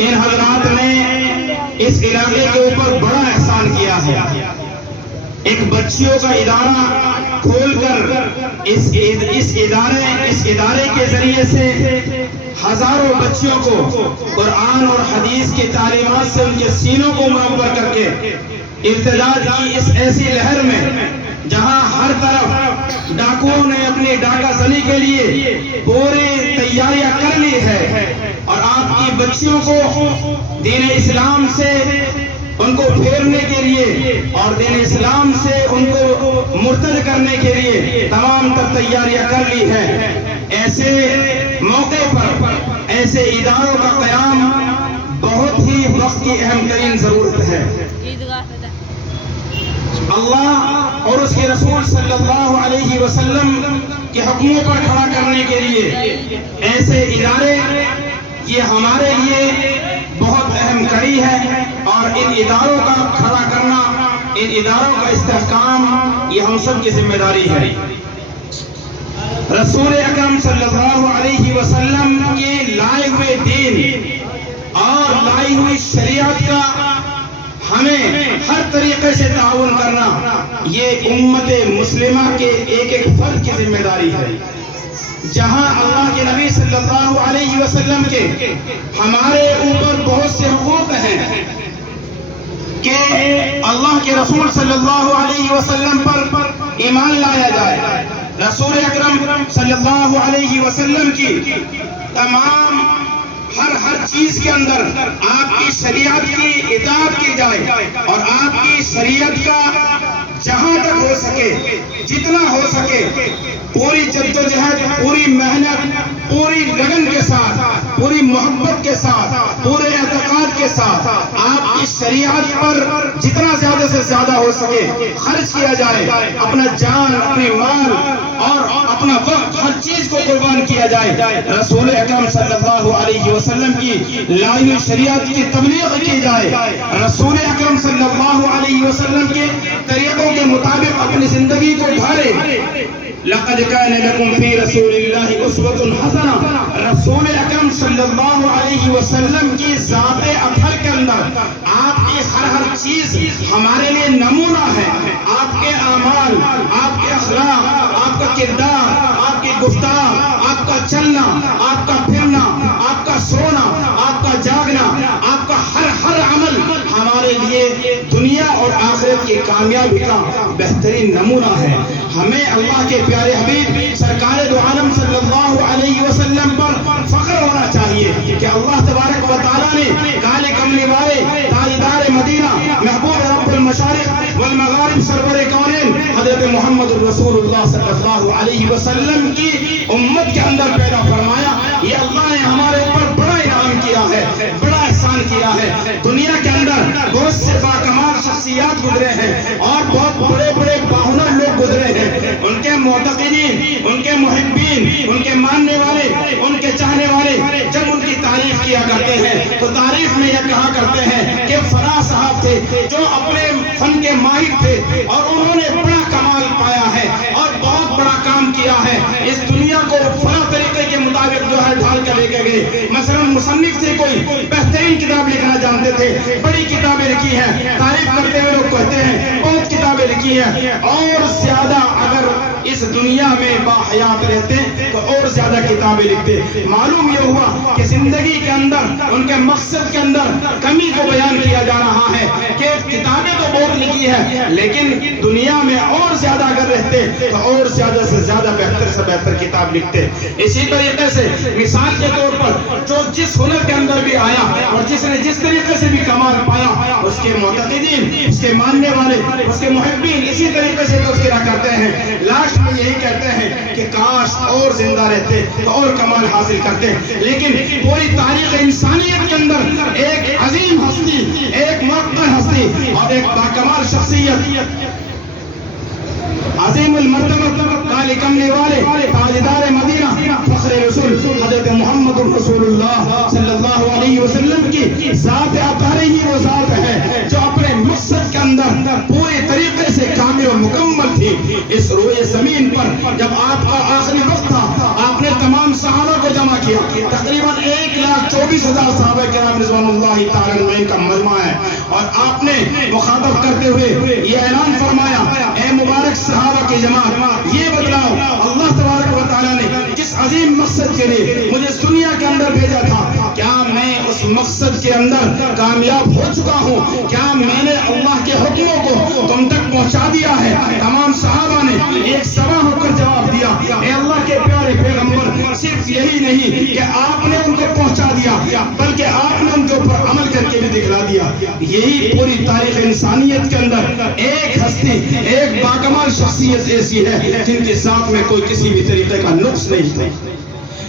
کہ ان حضرات نے اس علاقے کے اوپر بڑا احسان کیا ہے. ایک بچیوں کا ادارہ کھول کر اس ادارے کے ذریعے سے ہزاروں بچیوں کو قرآن اور حدیث کی تعلیمات سے ان کے سینوں کو منور کر کے ارتداد کی اس ایسی لہر میں جہاں ہر طرف ڈاکوؤں نے اپنی ڈاکہ زنی کے لیے پوری تیاریاں کر لی ہے اور آپ کی بچیوں کو دین اسلام سے ان کو پھیرنے کے لیے اور دین اسلام سے ان کو مرتد کرنے کے لیے تمام تر تیاریاں کر لی ہے. ایسے موقع پر ایسے اداروں کا قیام بہت ہی وقت کی اہم ترین ضرورت ہے. اللہ اور اس کے رسول صلی اللہ علیہ وسلم کے حکموں پر کھڑا کرنے کے لیے ایسے ادارے یہ ہمارے لیے بہت اہم کڑی ہے اور ان اداروں کا کھڑا کرنا، ان اداروں کا استحکام یہ ہم سب کی ذمہ داری ہے. رسول اکرم صلی اللہ علیہ وسلم کے لائے ہوئے دین اور لائی ہوئی شریعت کا ہمیں ہر طریقے سے تعاون کرنا یہ امت مسلمہ کے ایک ایک فرد کی ذمہ داری ہے. جہاں اللہ کے نبی صلی اللہ علیہ وسلم کے ہمارے اوپر بہت سے حقوق ہیں کہ اللہ کے رسول صلی اللہ علیہ وسلم پر ایمان لایا جائے، رسول اکرم صلی اللہ علیہ وسلم کی تمام ہر چیز کے اندر آپ کی شریعت کی اطاعت کی جائے اور آپ کی شریعت کا جہاں تک ہو سکے جتنا ہو سکے پوری جدوجہد، پوری محنت، پوری لگن کے ساتھ، پوری محبت کے ساتھ، پورے اعتقاد کے ساتھ آپ کی شریعت پر جتنا زیادہ سے زیادہ ہو سکے خرچ کیا جائے. اپنا جان، اپنی مال اور اپنا وقت ہر چیز کو قربان کیا جائے. رسول اکرم صلی اللہ علیہ وسلم کی لائی ہوئی شریعت کی تبلیغ کی جائے. رسول اکرم صلی اللہ علیہ وسلم کے طریقوں کے مطابق اپنی زندگی کو ڈھالے. لقد كان لكم في رسول الله اسوة حسنة. رسول اکرم صلی اللہ علیہ وسلم کی ذات اطہر کے اندر آپ کی ہر چیز ہمارے لیے نمونہ ہے. آپ کے اعمال، آپ کے اخلاق، آپ کا کردار، آپ کی گفتار، آپ کا چلنا، آپ کا پھرنا، آپ کا سونا، آپ کا جاگنا، آپ کا ہر عمل ہمارے لیے دنیا اور آخرت کی کامیابی کا بہترین نمونہ ہے. ہمیں اللہ کے پیارے حبیب سرکار دو عالم صلی اللہ علیہ وسلم پر فخر ہونا چاہیے کہ اللہ تبارک و تعالیٰ نے کالے کملی والے تاجدار مدینہ محبوب رب المشارق والمغارب سرور کونین حضرت محمد رسول اللہ صلی اللہ علیہ وسلم کی امت کے اندر پیدا فرمایا. یہ اللہ نے ہمارے اوپر بڑا انعام کیا ہے، بڑا احسان کیا ہے. دنیا کے اندر بہت سے باکمال شخصیات گزرے ہیں اور بہت بڑے بڑے باہنر لوگ گزرے ہیں. ان کے معتقدین، ان کے محبین، ان کے ماننے والے، ان کے چاہنے والے جب ان کی تعریف کیا کرتے ہیں تو تعریف میں یہ کہا کرتے ہیں کہ فلاں صاحب تھے جو اپنے فن کے ماہر تھے اور انہوں نے بڑا کمال پایا ہے اور بہت بڑا کام کیا ہے. اس دنیا کو فلاں طریقے کے مطابق جو ہے ڈھال کر لے کے گئے. مثلا مصنف تھے، کوئی بہترین کتاب لکھنا جانتے تھے، بڑی کتابیں لکھی ہیں. تعریف کرتے ہوئے لوگ کہتے ہیں بہت کتابیں لکھی ہیں اور زیادہ اگر اس دنیا میں باحیات رہتے تو اور زیادہ کتابیں لکھتے. معلوم یہ ہوا کہ زندگی کے اندر ان کے مقصد کے اندر کمی کو بیان کیا جا رہا ہے کہ کتابیں تو بہت لکھی ہے لیکن دنیا میں اور زیادہ اگر رہتے تو اور زیادہ سے زیادہ بہتر سے بہتر کتاب لکھتے. اسی طریقے سے مثال کے طور پر جو جس ہنر کے اندر بھی آیا اور جس نے جس طریقے سے بھی کمال پایا اس کے معتقدین، اس کے ماننے والے، اس کے محبین اسی طریقے سے تذکرہ کرتے ہیں. لاسٹ میں یہی کہتے ہیں کہ کاش اور زندہ رہتے تو اور کمال حاصل کرتے. لیکن پوری تاریخ انسانیت کے اندر ایک عظیم ہستی، ایک مرتبہ ہستی اور ایک باکمال شخصیت، عظیم المرتبہ کالے کملی والے تاجدار مدینہ فخر رسول حضرت محمد رسول اللہ صلی اللہ علیہ وسلم کی ذات اطہر ہی وہ ذات ہے جو اپنے مقصد کے اندر پورے طریقے سے کامل و مکمل تھی. اس روئے زمین پر جب آپ کا آخری وقت تھا آپ نے تمام صحابہ کو جمع کیا، تقریباً 1,24,000 50,000 صحابہ کرام رضوان اللہ تعالی علیہم کا مجمع ہے، اور آپ نے مخاطب کرتے ہوئے یہ اعلان فرمایا، اے مبارک صحابہ کی جماعت، یہ بتلاؤ اللہ تبارک و تعالیٰ نے جس عظیم مقصد کے لیے مجھے اس دنیا کے اندر بھیجا تھا، کیا میں اس مقصد کے اندر کامیاب ہو چکا ہوں؟ کیا میں نے اللہ کے حکموں کو تم تک پہنچا دیا ہے؟ تمام صحابہ نے ایک سوا ہو کر جواب دیا، اے اللہ کے پیارے پیغمبر، صرف یہی نہیں کہ آپ نے ان کو پہنچا دیا، بلکہ آپ نے ان کے اوپر عمل کر کے بھی دکھلا دیا۔ یہی پوری تاریخ انسانیت کے اندر ایک ہستی، ایک باکمال شخصیت ایسی ہے جن کے ساتھ میں کوئی کسی بھی طریقے کا نقص نہیں تھا،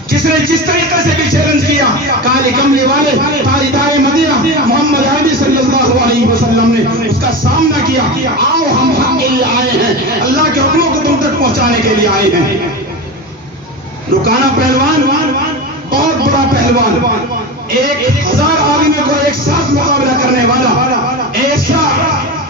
جس نے جس طریقے سے بھی چیلنج کیا، کالے کملے والے تاجدار مدینہ محمد عربی صلی اللہ علیہ وسلم نے اس کا سامنا کیا، آؤ ہم حق کے لیے آئے ہیں، اللہ کے حکموں کو تم تک پہنچانے کے لیے آئے ہیں۔ رکانہ پہلوان بہت بڑا پہلوان، 1000 آدمیوں کو ایک ساتھ مقابلہ کرنے والا،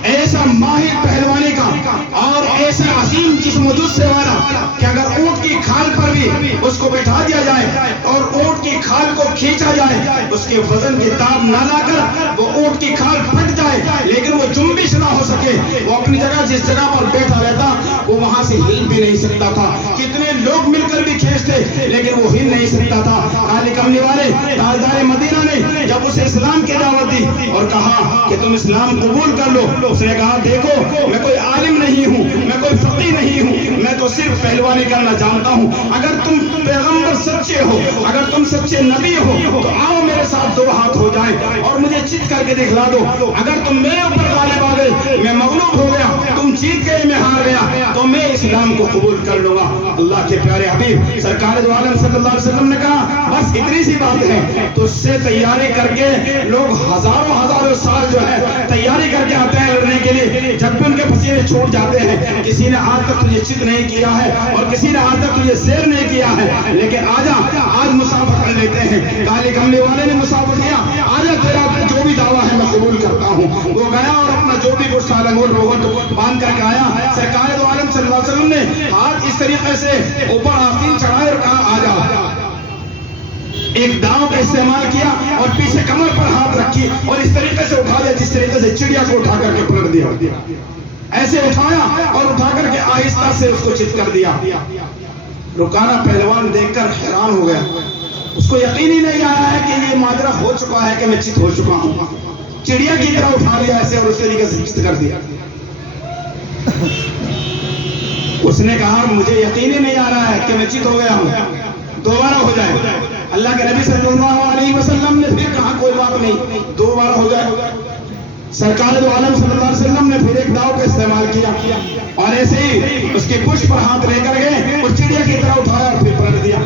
ایسا ماہر پہلوانے کا اور ایسا عظیم جسم و جثے والا کہ اگر اونٹ کی کھال پر بھی اس کو بٹھا دیا جائے اور اونٹ کی کھال کو کھینچا جائے، اس کے وزن کی تاب نہ لا کر وہ اونٹ کی کھال پھٹ جائے لیکن وہ جنبش نہ ہو سکے، وہ اپنی جگہ جس جگہ پر بیٹھا رہتا وہ وہاں سے ہل بھی نہیں سکتا تھا، کتنے لوگ مل کر بھی کھینچتے لیکن وہ ہل نہیں سکتا تھا۔ کالے کملی والے تاجدار مدینہ نے جب اسے اسلام کی دعوت دی اور کہا کہ تم اسلام قبول کر لو، اس نے کہا دیکھو میں کوئی عالم نہیں ہوں، میں کوئی فقیہ نہیں ہوں، میں تو صرف پہلوانی کرنا جانتا ہوں، اگر تم پیغمبر سچے ہو، اگر تم سچے نبی ہو تو آؤ میرے ساتھ 2 ہاتھ ہو جائیں اور مجھے چت کر کے دکھلا دو، اگر تم میرے اوپر غالب آ گئے، میں مغلوب ہو گیا، تم جیت گئے میں ہار گیا، تو میں اسلام کو قبول کر لوں گا۔ اللہ کے پیارے حبیب سرکار دو عالم صلی اللہ علیہ وسلم نے کہا بس اتنی سی بات ہے، تو اس سے تیاری کر کے لوگ ہزاروں سال جو ہے تیاری کر کے آتے ہیں لڑنے کے لیے، جب بھی ان کے پسینے چھوٹ جاتے ہیں، کسی نے آج تک تجھے چت نہیں کیا ہے اور کسی نے آج تک تجھے سیر نہیں کیا ہے، لیکن آج مسافر کر لیتے ہیں۔ کالے کملے والے نے مسافر کیا، آجا تیرا جو بھی دعویٰ ہے میں قبول کرتا ہوں۔ وہ گیا اور اپنا جو بھی کچھ تھا لنگوٹ روغٹ باندھ کر کے آیا، سرکار دو عالم صلی اللہ علیہ وسلم نے ہاتھ اس طریقے سے اوپر آستین چڑھائے اور کہا آجا، ایک داؤں کا استعمال کیا اور پیچھے کمر پر ہاتھ رکھی اور اس طریقے سے اٹھا لیا جس طریقے سے چڑیا کو اٹھا کر کے پلٹ دیا، ایسے اٹھایا اور اٹھا کر کے آہستہ سے اس کو چت کر دیا۔ رکانہ پہلوان دیکھ کر حیران ہو گیا، اس کو یقین ہی نہیں آیا ہے کہ یہ ماجرا ہو چکا ہے کہ میں چت ہو چکا ہوں، چڑیا کی طرح اٹھا لیا ایسے اور اس طریقے سے چت کر دیا۔ اس نے کہا مجھے یقین ہی نہیں آ رہا ہے کہ میں چت ہو گیا ہوں، دوبارہ ہو جائے۔ اللہ کے نبی صلی اللہ علیہ وسلم نے پھر کہا کوئی بات نہیں، 2 بار ہو جائے۔ سرکار دو عالم صلی اللہ علیہ وسلم نے پھر ایک داؤ کا استعمال کیا اور ایسے ہی اس کے پشت پر ہاتھ لے کر گئے اور چڑیا کی طرح اٹھایا اور پھر پلٹ دیا۔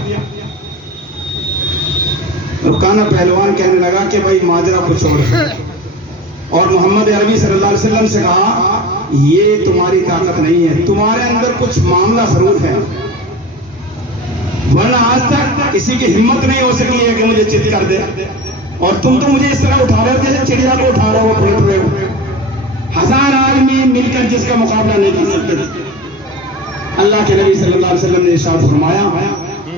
رکانہ پہلوان کہنے لگا کہ بھائی ماجرا کچھ اور ہے، اور محمد عربی صلی اللہ علیہ وسلم سے کہا یہ تمہاری طاقت نہیں ہے، تمہارے اندر کچھ معاملہ ضرور ہے، ورنہ آج تک کسی کی ہمت نہیں ہو سکی ہے کہ مجھے چت کر دے، اور تم تو مجھے اس طرح اٹھا رہے ہو جیسے چڑیا کو اٹھا رہے ہو، پلٹ رہے ہو، 1000 آدمی مل کر جس کا مقابلہ نہیں کر سکتے۔ اللہ کے نبی صلی اللہ علیہ وسلم نے ارشاد فرمایا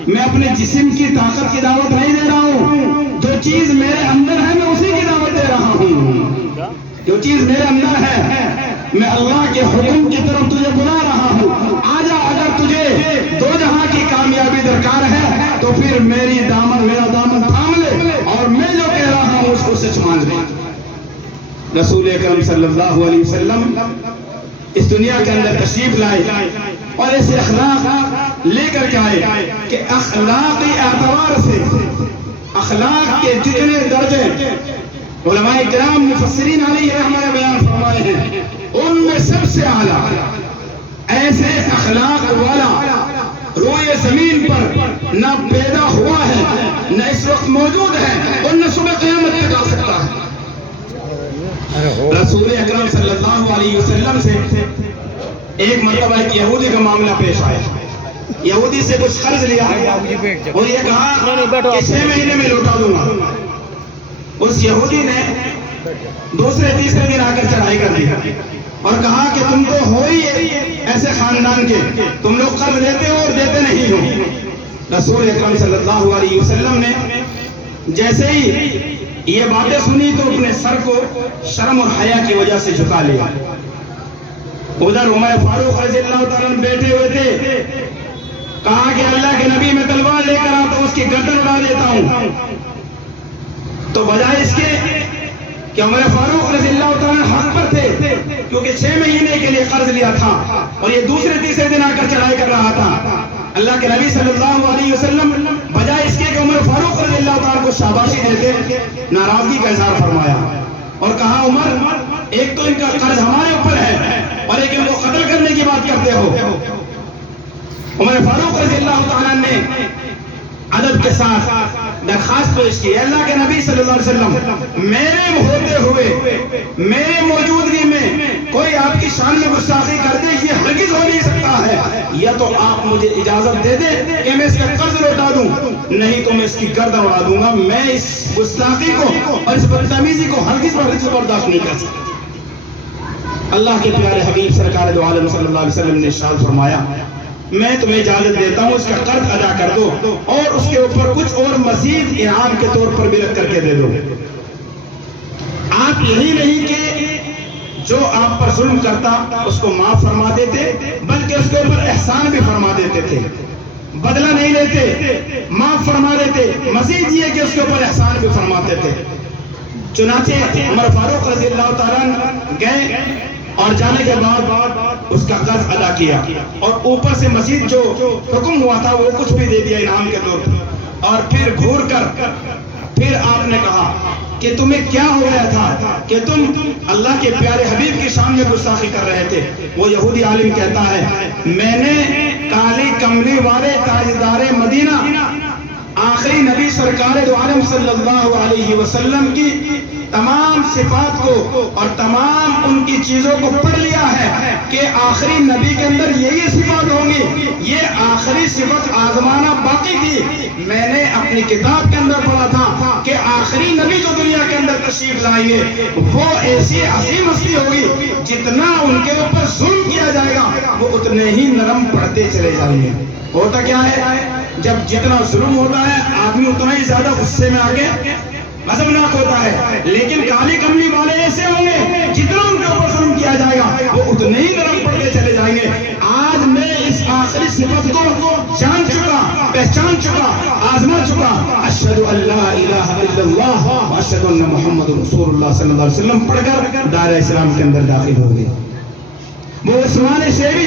میں اپنے جسم کی طاقت کی دعوت نہیں دے رہا ہوں، جو چیز میرے اندر ہے میں اسی کی دعوت دے رہا ہوں، جو چیز میرے اندر ہے میں اللہ کے حکم کی طرف تجھے بلا رہا ہوں، آجا، اگر تجھے 2 جہاں کی کامیابی درکار ہے تو پھر میرا دامن تھام لے اور میں جو کہہ رہا ہوں اس کو سچ مان لے۔ رسول اکرم صلی اللہ علیہ وسلم اس دنیا کے اندر تشریف لائے اور ایسے اخلاق لے کر کے آئے کہ اخلاقی اعتبار سے اخلاق کے جتنے درجے علماء کرام مفسرین علیہ رحمہ بیان فرمائے ہیں ان میں سب سے اعلیٰ ایسے اخلاق والا روئے زمین پر نہ پیدا ہوا ہے، نہ اس وقت موجود ہے اور نہ صبح قیامت تک آ سکتا ہے۔ رسول اکرم صلی اللہ علیہ وسلم سے ایک مرتبہ ایک یہودی کا معاملہ پیش آیا، یہودی سے کچھ قرض لیا اور یہ کہا کہ 6 مہینے میں لوٹا دوں گا۔ اس یہودی نے دوسرے تیسرے دن آ کر چڑھائی کر دی اور کہا کہ تم تو ہو ہی ایسے خاندان کے، تم لوگ قرض لیتے ہو اور دیتے نہیں ہو۔ رسول اکرم صلی اللہ علیہ وسلم نے جیسے ہی یہ باتیں سنی تو اپنے سر کو شرم اور حیا کی وجہ سے جھکا لیا. ادھر عمر فاروق رضی اللہ تعالیٰ بیٹھے ہوئے تھے. کہا کہ اللہ کے نبی میں تلوار لے کر آتا ہوں اس کی گردن اڑا دیتا ہوں. تو بجائے اس کے کہ عمر فاروق رضی اللہ تعالیٰ حق پر تھے کیونکہ 6 مہینے کے لیے قرض لیا تھا اور یہ دوسرے تیسرے دن آ کر چڑھائی کر رہا تھا. اللہ کے نبی صلی اللہ علیہ وسلم بجائے اس کے کہ عمر فاروق رضی اللہ تعالیٰ کو شاباشی دیتے, ناراضگی کا اظہار فرمایا اور کہا عمر ایک تو ان کا قرض ہمارے اوپر ہے اور ایک ان کو قتل کرنے کی بات کرتے ہو. عمر فاروق رضی اللہ تعالیٰ نے ادب کے ساتھ درخواست پیش کی, اللہ کے نبی صلی اللہ علیہ وسلم میرے ہوتے ہوئے میرے موجودگی میں کوئی آپ کی شان میں گستاخی کر دے یہ ہرگز ہو نہیں سکتا ہے. یا تو آپ مجھے اجازت دے دیں کہ میں اس کا قرض لوٹا دوں, نہیں تو میں اس کی گردن اڑا دوں گا. میں اس گستاخی کو اور اس بدتمیزی کو ہرگز برداشت نہیں کر سکتا. اللہ کے پیارے حبیب سرکار دو عالم صلی اللہ علیہ وسلم نے ارشاد فرمایا میں تمہیں اجازت دیتا ہوں اس کا قرض ادا کر دو اور اس کے اوپر کچھ اور مزید انعام کے طور پر بھی رکھ کر کے دے دو. آپ یہی نہیں کہ جو آپ پر ظلم کرتا اس کو معاف فرما دیتے بلکہ اس کے اوپر احسان بھی فرما دیتے تھے. بدلہ نہیں لیتے, معاف فرما دیتے, مزید یہ کہ اس کے اوپر احسان بھی فرماتے تھے. چنانچہ عمر فاروق رضی اللہ تعالیٰ گئے اور جانے کے بعد اس کا قرض ادا کیا اور اوپر سے مزید جو حکم ہوا تھا وہ کچھ بھی دے دیا انعام کے طور پر. اور پھر گھور کر پھر آپ نے کہا کہ تمہیں کیا ہو گیا تھا کہ تم اللہ کے پیارے حبیب کی شان میں گستاخی کر رہے تھے. وہ یہودی عالم کہتا ہے میں نے کالی کملی والے تاجدار مدینہ آخری نبی سرکار دو عالم صلی اللہ علیہ وسلم کی تمام صفات کو اور تمام ان کی چیزوں کو پڑھ لیا ہے کہ آخری نبی کے اندر یہی صفات ہوں گی. یہ آخری صفت آزمانا باقی تھی. میں نے اپنی کتاب کے اندر پڑھا تھا کہ آخری نبی جو دنیا کے اندر تشریف لائیں گے وہ ایسی عظیم ہستی ہوگی جتنا ان کے اوپر ظلم کیا جائے گا وہ اتنے ہی نرم پڑتے چلے جائیں گے. ہوتا کیا ہے جب جتنا ظلم ہوتا ہے آدمی اتنا ہی زیادہ غصے میں آگے غضبناک ہوتا ہے, لیکن کالی کملی والے ایسے ہوں گے جتنا ان کے اوپر ظلم کیا جائے گا وہ اتنے ہی نرم پڑتے چلے جائیں گے. آج میں اس آخری صفت کو جان چکا, پہچان چکا, آزما چکا. اشہد ان لا الہ الا اللہ واشہد ان محمد رسول اللہ صلی اللہ علیہ وسلم پڑھ کر دائرہ اسلام کے اندر داخل ہو گئے. وہ عثمان شیبی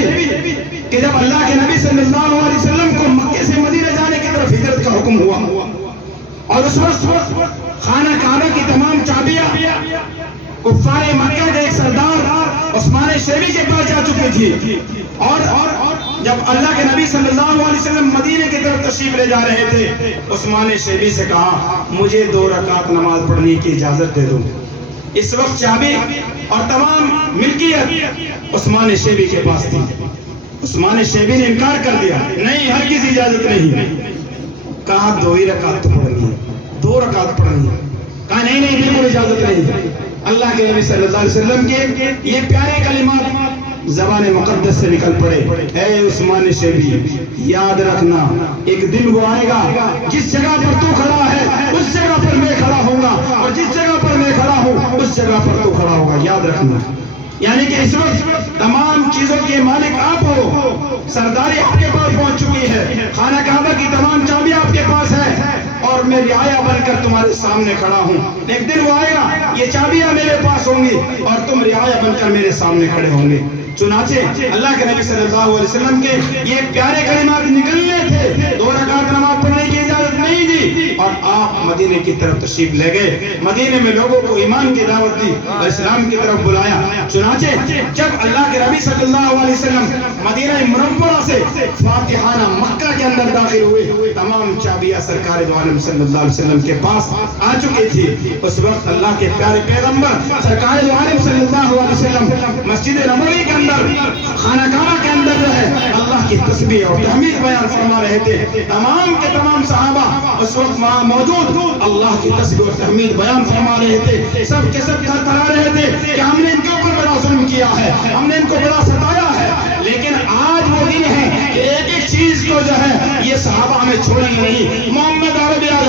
کہ جب اللہ کے نبی صلی اللہ علیہ وسلم کو مکے سے مدینہ جانے کی طرف ہجرت کا حکم ہوا اور اس وقت خانہ کعبہ کی تمام چابیاں کفار مکہ کے ایک سردار عثمان شیبی کے پاس جا چکی تھی اور جب اللہ کے نبی صلی اللہ علیہ وسلم مدینے کی طرف تشریف لے جا رہے تھے عثمان شیبی سے کہا مجھے 2 رکعت نماز پڑھنے کی اجازت دے دو. اس وقت چابی اور تمام ملکیت عثمان شیبی کے پاس تھی. عثمان شیبی نے انکار کر دیا, نہیں ہرگز اجازت نہیں. کہا 2 ہی رکعت پڑھنی ہے, 2 رکعت پڑھنی ہے. کہا نہیں بالکل اجازت نہیں. اللہ کے نبی صلی اللہ علیہ وسلم کے یہ پیارے کلمات زبان مقدس سے نکل پڑے, اے عثمان شیبی یاد رکھنا ایک دن وہ آئے گا جس جگہ پر تو کھڑا ہے اس جگہ پر میں کھڑا ہوں گا اور جس جگہ پر میں کھڑا ہوں اس جگہ پر تو کھڑا ہوگا, یاد رکھنا. یعنی کہ اس وقت تمام چیزوں کے مالک آپ ہو, سرداری آپ کے پاس پہنچ چکی ہے, خانہ کعبہ کی تمام چابیاں آپ کے پاس ہے اور میں رعایا بن کر تمہارے سامنے کھڑا ہوں. ایک دن وہ آئے گا یہ چابیاں میرے پاس ہوں گی اور تم رعایا بن کر میرے سامنے کھڑے ہوں گے. چنانچہ اللہ کے نبی صلی اللہ علیہ وسلم کے یہ پیارے کلمات نکلنے تھے, 2 رکعت نماز پڑھنے کی اجازت نہیں دی اور آپ مدینے کی طرف تشریف لے گئے. مدینے میں لوگوں کو ایمان کی دعوت دی اور اسلام کی طرف بلایا. چنانچہ جب اللہ کے نبی صلی اللہ علیہ وسلم مدینہ منورہ سے فاتحانہ مکہ کے اندر داخل ہوئے تمام چابیاں سرکار دو عالم صلی اللہ علیہ وسلم کے پاس آ چکی تھی. اس وقت اللہ کے پیارے پیغمبر سرکار دو عالم صلی اللہ علیہ وسلم مسجد نبوی کے اندر خانہ کعبہ کے اندر جو ہے اللہ کی تسبیح اور تحمید بیان فرما رہے تھے. تمام کے تمام صحابہ اس وقت وہاں موجود اللہ کی تسبیح اور تحمید بیان فرما رہے تھے. سب کے سب تھرتھرا رہے تھے کہ ہم نے ان کے اوپر بڑا ظلم کیا ہے, ہم نے ان کو بڑا ستایا ہے, لیکن آج وہ دن ہے کہ ایک ایک چیز کو جو ہے یہ صحابہ ہمیں چھوڑیں گے نہیں. محمد عربی آج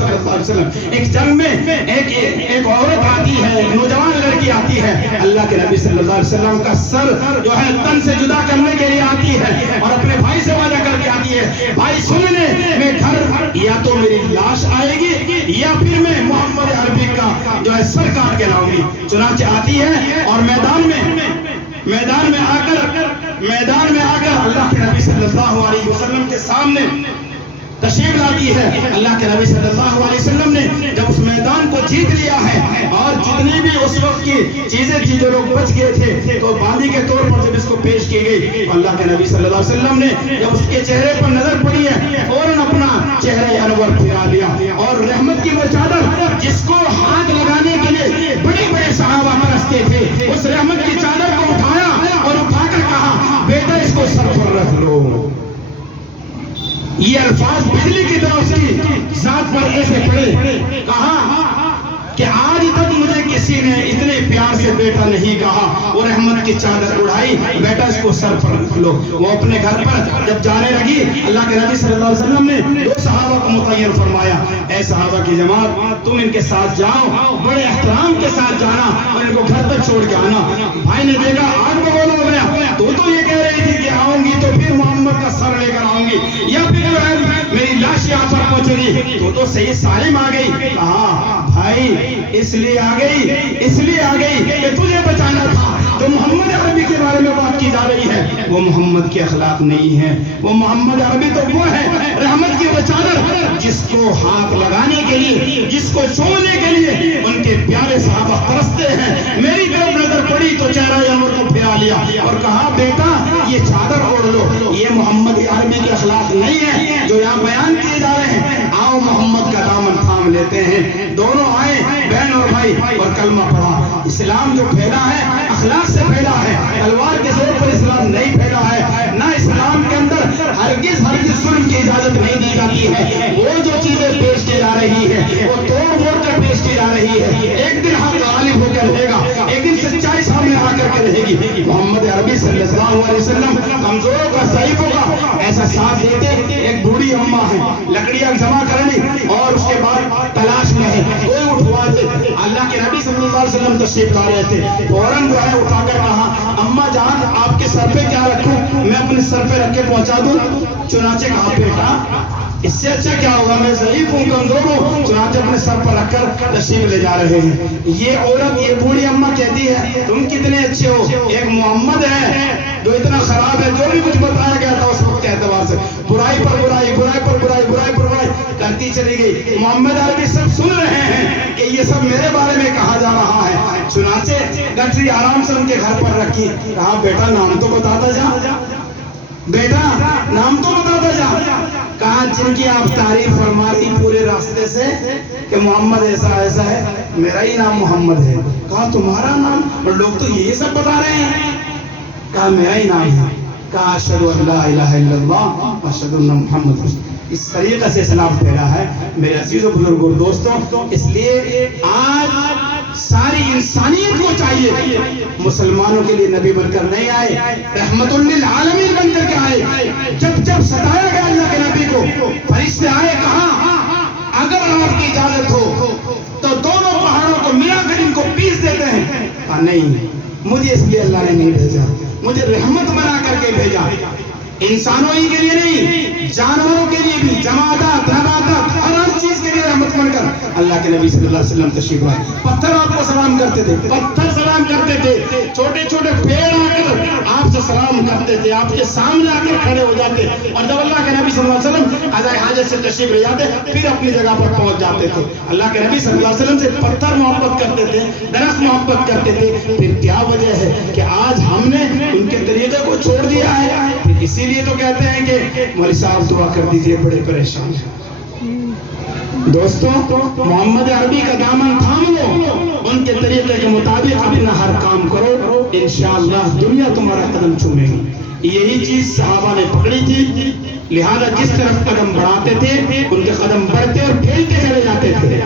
صلی اللہ علیہ وسلم ایک جنگ میں ایک عورت آتی ہے، ایک نوجوان لڑکی آتی ہے، اللہ کے نبی صلی اللہ علیہ وسلم کا سر جو ہے تن سے جدا کرنے کے لیے آتی ہے اور اپنے بھائی سے وعدہ کر کے آتی ہے، بھائی سن لے، میں گھر یا تو میری لاش آئے گی یا پھر میں محمد عربی کا جو ہے سر کاٹ کے لاؤں گی۔ چنانچہ آتی ہے اور میدان میں آ کر اللہ کے نبی صلی اللہ علیہ وسلم کے سامنے تشریف لاتی ہے۔ اللہ کے نبی صلی اللہ علیہ وسلم نے جب اس میدان کو جیت لیا ہے اور جتنی بھی اس وقت کی چیزیں تھی جو لوگ بچ گئے تھے تو باندی کے طور پر جب اس کو پیش کی گئی، اللہ کے نبی صلی اللہ علیہ وسلم نے جب اس کے چہرے پر نظر پڑی ہے فوراً اپنا چہرہ انور پھیرا لیا اور رحمت کی وہ چادر جس کو ہاتھ لگانے کے لیے بڑے بڑے صحابہ ترستے تھے، اس رحمت کی چادر کو اٹھایا اور اٹھا کر کہا بیٹا اس کو سر پر رکھ لو۔ یہ الفاظ بجلی کی طرح اس کی ذات پر ایسے پڑے، کہا کہ آج تک مجھے کسی نے اتنے پیار سے بیٹا نہیں کہا۔ وہ رحمت کی چادر اڑائی، بیٹا اس کو سر پر رکھ لو۔ وہ اپنے گھر پر جب جانے لگی، اللہ کے نبی صلی اللہ علیہ وسلم نے 2 صحابہ کو متعین فرمایا، اے صحابہ کی جماعت تم ان کے ساتھ جاؤ، بڑے احترام کے ساتھ جانا اور ان کو گھر تک چھوڑ کے آنا۔ بھائی نے دیکھا آگ بگول ہو گیا، تو یہ کہہ رہی تھی کہ آؤں گی تو پھر محمد کا سر لے کر آؤں گی یا پھر جو ہے میری لاش یہاں پر پہنچے گی، تو صحیح سالم آ گئی۔ کہا بھائی اس لیے آ گئی کہ تجھے بچانا تھا۔ جو محمد عربی کے بارے میں بات کی جا رہی ہے وہ محمد کے اخلاق نہیں ہے، وہ محمد عربی تو وہ ہے رحمت کی وہ چادر جس کو ہاتھ لگانے کے لیے، جس کو چھونے کے لیے ان کے پیارے صحابہ ترستے ہیں۔ میری طرف نظر پڑی تو چہرہ انور کو پھیرا لیا اور کہا بیٹا یہ چادر اوڑھ لو۔ یہ محمد عربی کے اخلاق نہیں ہے جو یہاں بیان کیے جا رہے ہیں۔ آؤ محمد کا دامن تھام لیتے ہیں۔ دونوں آئے بہن اور بھائی اور کلمہ پڑھا۔ اسلام جو پھیلا ہے اخلاق سے پھیلا ہے، تلوار کے زور پر اسلام نہیں پھیلا ہے۔ نہ اسلام کے اندر ہرگز ظلم کی اجازت نہیں دی جاتی ہے۔ وہ جو چیزیں پیش کی جا رہی ہے وہ توڑ موڑ کر پیش کی جا رہی ہے۔ ایک دن حق غالب ہو کر رہے گا، ایک دن سچائی سامنے آ کر کے رہے گی۔ محمد عربی صلی اللہ علیہ وسلم کمزوروں کا، ضعیفوں کا ایسا ساتھ دیتے۔ ایک بوڑھی اماں ہے، لکڑیاں جمع کرنی اور اس کے بعد تلاش میں ہے، کوئی اٹھواتے۔ اللہ کے نبی صلی اللہ علیہ وسلم تشریف لا رہے تھے، فوراً جو ہے اٹھا کر کہا اماں جان آپ کے سر پہ کیا رکھوں، میں اپنے سر پہ رکھ کے پہنچا دوں؟ چنانچہ کہا بیٹا اس سے اچھا کیا ہوگا، میں ضعیف ہوں، کمزور ہوں۔ چنانچہ اپنے سر پر رکھ کر تشریف لے جا رہے ہیں۔ یہ عورت، یہ بوڑھی اماں کہتی ہے تم کتنے اچھے ہو، ایک محمد ہے جو اتنا خراب ہے، جو بھی کچھ بتایا گیا تھا اس وقت کے اعتبار سے برائی پر برائی، برائی پر برائی، برائی پر برائی کرتی چلی گئی۔ محمد عربی سب سن رہے ہیں کہ یہ سب میرے بارے میں کہا جا رہا ہے۔ چنانچہ گٹری آرام سے ان کے گھر پر رکھی، کہا بیٹا نام تو بتاتا جا، بیٹا نام تو بتاتا جا۔ کہا جن کی آپ تعریف فرما رہی پورے راستے سے کہ محمد ایسا ایسا ہے، میرا ہی نام محمد ہے۔ کہا تمہارا نام؟ اور لوگ تو یہی سب بتا رہے ہیں۔ کہا میرا ہی نام ہے۔ کہا اشہد ان لا الہ الا اللہ اشہد ان محمد رسول اللہ۔ اس طریقے سے اسلام پھیلا ہے میرے عزیز و بزرگ اور دوستوں۔ اس لیے آج ساری انسانیت کو چاہیے، مسلمانوں کے لیے نبی بن کر نہیں آئے، رحمت للعالمین بن کر کے آئے۔ جب ستایا گیا اللہ کے نبی کو، فرشتے آئے، کہا اگر آپ کی اجازت ہو تو دونوں پہاڑوں کو ملا کر ان کو پیس دیتے ہیں۔ کہا نہیں، مجھے اس لیے اللہ نے نہیں بھیجا، مجھے رحمت بنا کر کے بھیجا، انسانوں ہی کے لیے نہیں، جانوروں کے لیے بھی، جمادات، نباتات، ہر چیز کے لیے رحمت بن کر اللہ کے نبی صلی اللہ علیہ وسلم تشریف لائے۔ پتھر آپ کو سلام کرتے تھے، پتھر سلام کرتے تھے، چھوٹے چھوٹے پیڑ آ کر آپ سے سلام کرتے تھے، آپ کے سامنے آ کر کھڑے ہو جاتے، اور جب اللہ کے نبی صلی اللہ علیہ وسلم قضاء حاجت سے تشریف لے جاتے پھر اپنی جگہ پر پہنچ جاتے تھے۔ اللہ کے نبی صلی اللہ علیہ وسلم سے پتھر محبت کرتے تھے، درخت محبت کرتے تھے۔ پھر کیا وجہ ہے کہ آج ہم نے ان کے طریقے کو چھوڑ دیا ہے؟ پھر اسی لیے تو کہتے ہیں کہ مولوی صاحب دعا کر دیجئے، بڑے پریشان ہیں۔ دوستوں محمد عربی کا دامن تھام لو، ان کے طریقے کے مطابق اپنا ہر کام کرو، انشاءاللہ دنیا تمہارا قدم چومے گی۔ یہی چیز صحابہ نے پکڑی تھی، لہذا جس طرف قدم بڑھاتے تھے ان کے قدم بڑھتے اور پھیلتے چلے جاتے تھے۔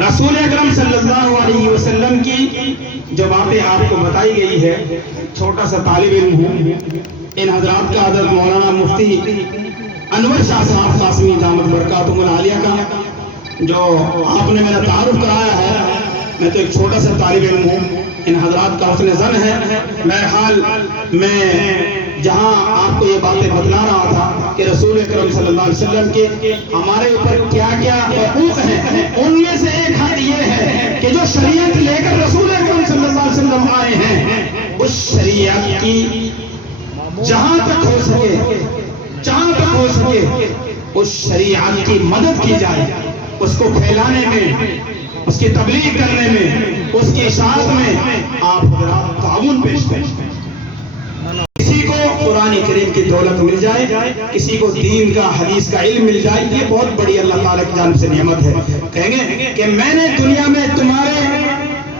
رسول اکرم صلی اللہ علیہ وسلم کی جو باتیں آپ کو بتائی گئی ہے، چھوٹا سا طالب علم ہوں، ان حضرات کا حضرت مولانا مفتی انور شاہ صاحب قاسمی دامت برکاتہم العالیہ کا جو آپ نے میرا تعارف کرایا ہے. میں تو ایک چھوٹا سا طالب علم ہوں, ان حضرات کا حسن ظن ہے. بہرحال میں جہاں آپ کو یہ باتیں بتلا رہا تھا کہ رسول اکرم صلی اللہ علیہ وسلم کے ہمارے اوپر کیا کیا حقوق ہیں, ان میں سے ایک حق یہ ہے کہ جو شریعت لے کر رسول اکرم صلی اللہ علیہ وسلم آئے ہیں, اس شریعت کی جہاں تک ہو سکے اس شریعت کی مدد کی جائے, اس کو پھیلانے میں, اس کی تبلیغ کرنے میں, اس کی اشاعت میں آپ حضرات تعاون پیش کریں. کسی کو قرآن کریم کی دولت مل جائے, کسی کو دین کا حدیث کا علم مل جائے, یہ بہت بڑی اللہ تعالیٰ کی جانب سے نعمت ہے. کہیں گے کہ میں نے دنیا میں تمہارے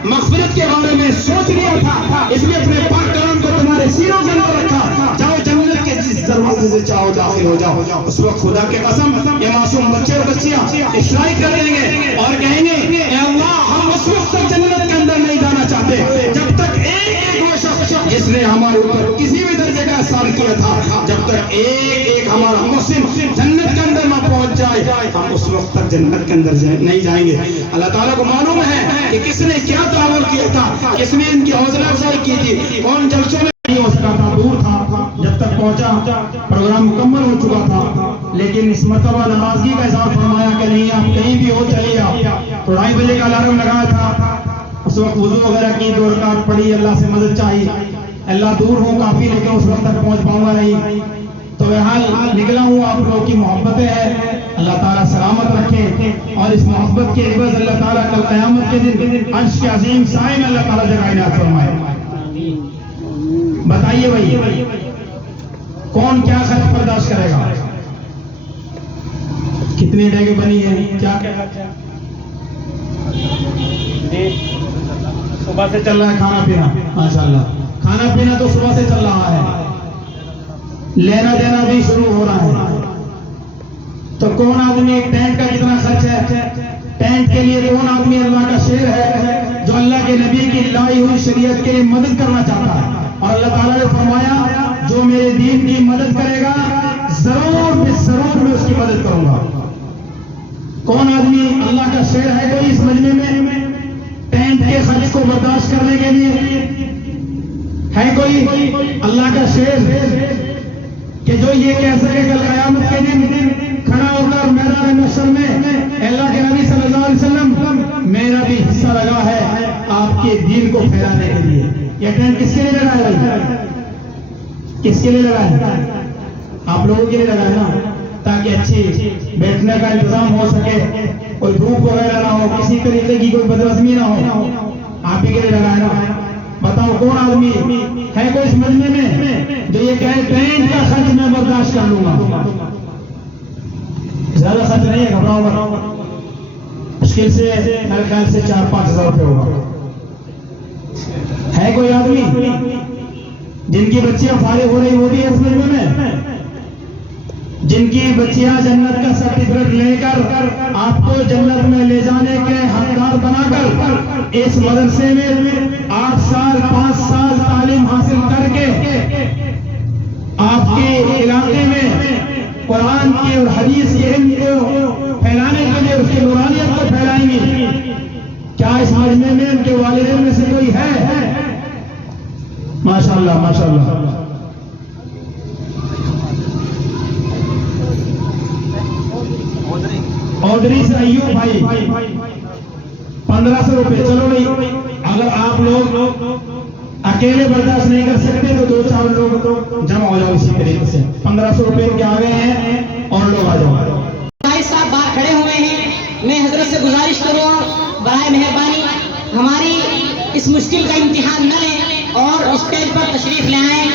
مغفرت کے بارے میں سوچ لیا تھا, اس لیے اپنے پاک کلام کو تمہارے سینوں کے اندر رکھا, جاؤ جنت کے جس دروازے سے چاہو داخل ہو جاؤ. اس وقت خدا کے قسم یہ معصوم بچے اور بچیاں اشراق کر دیں گے اور کہیں گے اے اللہ ہم اس وقت تک جنت کے اندر نہیں جانا چاہتے جب تک ایک وہ شخص جس نے ہمارے اوپر کسی بھی درجے کا احسان کیا تھا, جب تک ایک ہمارا مسلم جنت کے اندر نہ پہنچ جائے, ہم اس وقت تک جنت کے اندر نہیں جائیں گے. اللہ تعالیٰ کو معلوم ہے کہ کس نے کیا تعاون کیا تھا, کس نے ان کی حوصلہ افزائی کی تھی, کون جلسوں میں نہیں ہو سکا تھا, دور تھا, جب تک پہنچا پروگرام مکمل ہو چکا تھا. لیکن اس مرتبہ ناراضگی کا اظہار فرمایا کہ نہیں آپ کہیں بھی ہو چلیے آپ. 2:30 بجے کا الارم لگایا تھا, اس وقت وضو وغیرہ کی 2 رکعت پڑھی, اللہ سے مدد چاہیے. اللہ دور ہوں کافی لیکن اس وقت تک پہنچ پاؤں گا نہیں, تو بہرحال نکلا ہوں. آپ لوگوں کی محبتیں ہیں, اللہ تعالیٰ سلامت رکھے اور اس محبت کے عوض اللہ تعالیٰ کل قیامت کے دن عرش کے عظیم سائے میں اللہ تعالیٰ جگہ عنایت فرمائے. بتائیے بھائی کون کیا خرچ برداشت کرے گا؟ کتنی جگہ بنی ہے, کیا صبح سے چل رہا ہے کھانا پینا, ماشاءاللہ کھانا پینا تو صبح سے چل رہا ہے, لینا دینا بھی شروع ہو رہا ہے. تو کون آدمی ٹینٹ کا کتنا خرچ ہے, ٹینٹ کے لیے کون آدمی اللہ کا شیر ہے جو اللہ کے نبی کی لائی ہوئی شریعت کے لیے مدد کرنا چاہتا ہے. اور اللہ تعالیٰ نے فرمایا جو میرے دین کی مدد کرے گا ضرور میں اس کی مدد کروں گا. کون آدمی اللہ کا شیر ہے کوئی اس مجمع میں ٹینٹ کے خرچ کو برداشت کرنے کے لیے ہے کوئی اللہ کا شیر کہ جو یہ کہہ سکے کل قیامت کے دن کھڑا ہو کر میدان محشر میں اللہ کے نبی صلی اللہ علیہ وسلم میرا بھی حصہ لگا ہے آپ کے دین کو پھیلانے کے لیے. یہ ٹینٹ کس کے لیے لگا ہے بھائی, کس کے لیے لگا ہے؟ آپ لوگوں کے لیے لگا ہے نا, تاکہ اچھی بیٹھنے کا انتظام ہو سکے, کوئی دھوپ وغیرہ نہ ہو, کسی طریقے کی کوئی بدرسمی نہ ہو, آپ ہی کے لیے لگا ہے نا. بتاؤ کون آدمی ہے کوئی اس مجمع میں جو یہ کہے ٹینٹ کا خرچ میں برداشت کر لوں گا؟ زیادہ خرچ نہیں ہے, گھبراؤ مت, مشکل سے میرے خیال سے 4-5 ہزار روپے ہوگا. ہے کوئی آدمی جن کی بچیاں فارغ ہو رہی ہوتی ہیں اس مجمع میں, جن کی بچیاں جنت کا سرٹیفکیٹ لے کر آپ کو جنت میں لے جانے کے حقدار بنا کر اس مدرسے میں 8 سال 5 سال تعلیم حاصل کر کے آپ کے علاقے میں قرآن کی اور حدیث کے علم کو پھیلانے کے لیے اس کی نورانیت کو پھیلائیں گی. کیا اس مجمع میں ان کے والدین میں سے کوئی ہے؟ ماشاءاللہ ماشاءاللہ. اودری سے ایوب بھائی 1500 روپے. چلو بھائی اگر آپ لوگ اکیلے برداشت نہیں کر سکتے تو 2-4 لوگ جمع ہو جاؤ اسی طریقے سے. 1500 روپے کے آگے ہیں اور لوگ آ جاؤ. بھائی صاحب باہر کھڑے ہوئے ہیں, میں حضرت سے گزارش کروں برائے مہربانی ہماری اس مشکل کا امتحان نہ لیں اور اسٹیج پر تشریف لے آئیں.